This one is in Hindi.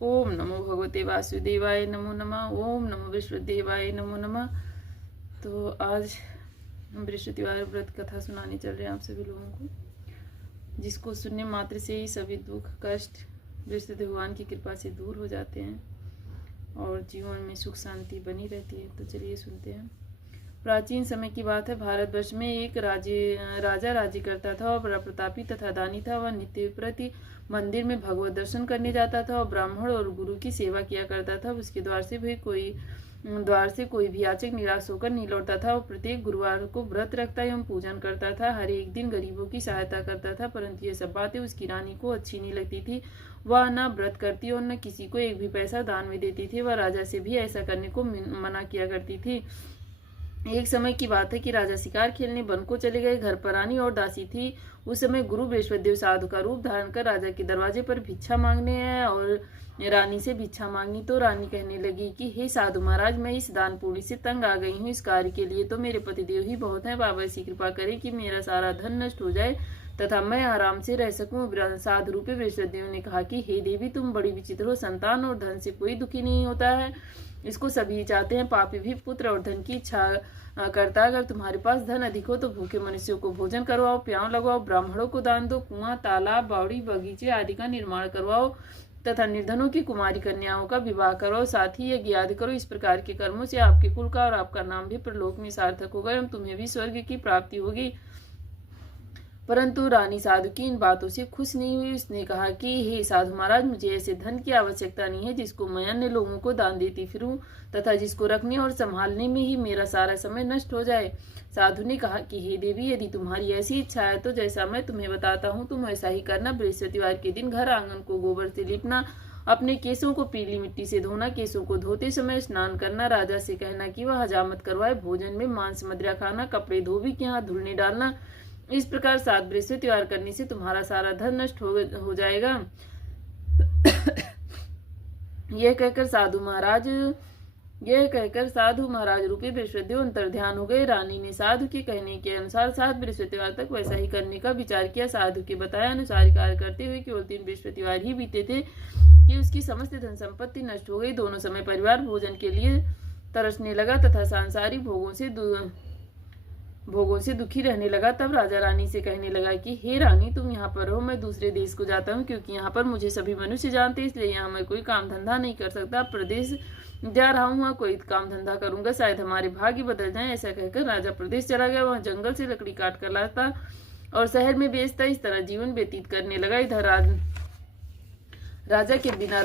ओम नमो भगवते वासुदेवाय नमो नमः। ओम नमो विश्वदेवाय नमो नमः। तो आज हम बृहस्पतिवार व्रत कथा सुनाने चल रहे हैं आप सभी लोगों को, जिसको सुनने मात्र से ही सभी दुख कष्ट बृहस्पति भगवान की कृपा से दूर हो जाते हैं और जीवन में सुख शांति बनी रहती है। तो चलिए सुनते हैं। प्राचीन समय की बात है। भारतवर्ष में एक राजा राज्य करता था और बड़ा प्रतापी तथा दानी था। वह नित्य प्रति मंदिर में भगवत दर्शन करने जाता था और ब्राह्मण और गुरु की सेवा किया करता था। उसके द्वार से कोई भी याचक निराश होकर नहीं लौटता था। और प्रत्येक गुरुवार को व्रत रखता एवं पूजन करता था। हर एक दिन गरीबों की सहायता करता था, परंतु ये सब बातें उसकी रानी को अच्छी नहीं लगती थी। वह न व्रत करती और न किसी को एक भी पैसा दान में देती थी। वह राजा से भी ऐसा करने को मना किया करती थी। एक समय की बात है कि राजा शिकार खेलने वन को चले गए। घर पर रानी और दासी थी। उस समय गुरु बृहस्पतिदेव साधु का रूप धारण कर राजा के दरवाजे पर भिक्षा मांगने आए और रानी से भिक्षा मांगी तो रानी कहने लगी कि हे साधु महाराज, मैं इस दान पुण्य से तंग आ गई हूँ। इस कार्य के लिए तो मेरे पतिदेव ही बहुत हैं। बाबा ऐसी कृपा करें कि मेरा सारा धन नष्ट हो जाए तथा मैं आराम से रह सकूं। साधु रूपी बृहस्पतिदेव ने कहा कि हे देवी, तुम बड़ी विचित्र हो। संतान और धन से कोई दुखी नहीं होता है, इसको सभी चाहते हैं। पापी भी पुत्र और धन की इच्छा करता है। अगर तुम्हारे पास धन अधिक हो तो भूखे मनुष्यों को भोजन करवाओ, प्याव लगवाओ, ब्राह्मणों को दान दो, कुआं तालाब बावड़ी बगीचे आदि का निर्माण करवाओ तथा निर्धनों की कुमारी कन्याओं का विवाह करो। साथ ही यज्ञ आदि करो। इस प्रकार के कर्मों से आपके कुल का और आपका नाम भी परलोक में सार्थक होगा एवं तुम्हें भी स्वर्ग की प्राप्ति होगी। परंतु रानी साधु की इन बातों से खुश नहीं हुई। उसने कहा कि हे साधु महाराज, मुझे ऐसे धन की आवश्यकता नहीं है जिसको मैं अन्य लोगों को दान देती फिरूं तथा जिसको रखने और संभालने में ही मेरा सारा समय नष्ट हो जाए। साधु ने कहा कि हे देवी, यदि तुम्हारी ऐसी इच्छा है तो जैसा मैं तुम्हें बताता हूँ तुम ऐसा ही करना। बृहस्पतिवार के दिन घर आंगन को गोबर से लीपना, अपने केसों को पीली मिट्टी से धोना, केसों को धोते समय स्नान करना, राजा से कहना कि वह हजामत करवाए, भोजन में मांस मदिरा खाना, कपड़े धोबी के यहाँ धुलने डालना। इस प्रकार 7 बृहस्पतिवार करने से तुम्हारा सारा धन नष्ट हो जाएगा। यह कहकर साधु महाराज रूपी बृहस्पतिदेव अंतर ध्यान हो गए। रानी ने साधु के कहने के अनुसार 7 बृहस्पतिवार तक वैसा ही करने का विचार किया। साधु के बताया अनुसार कार्य करते हुए केवल 3 बृहस्पतिवार ही बीते थे कि उसकी समस्त धन संपत्ति नष्ट हो गई। दोनों समय परिवार भोजन के लिए तरसने लगा तथा सांसारिक भोगों से दुखी रहने लगा। तब राजा रानी से कहने लगा कि हे रानी, तुम यहाँ पर रहो, मैं दूसरे देश को जाता हूँ, क्योंकि यहाँ पर मुझे सभी मनुष्य जानते, इसलिए यहाँ मैं कोई काम धंधा नहीं कर सकता। प्रदेश जा रहा हूँ, कोई काम धंधा करूंगा, शायद हमारे भाग्य बदल जाए। ऐसा कहकर राजा प्रदेश चला गया। वहाँ जंगल से लकड़ी काट कर लाता और शहर में बेचता। इस तरह जीवन व्यतीत करने लगा। इधर राजा के बिना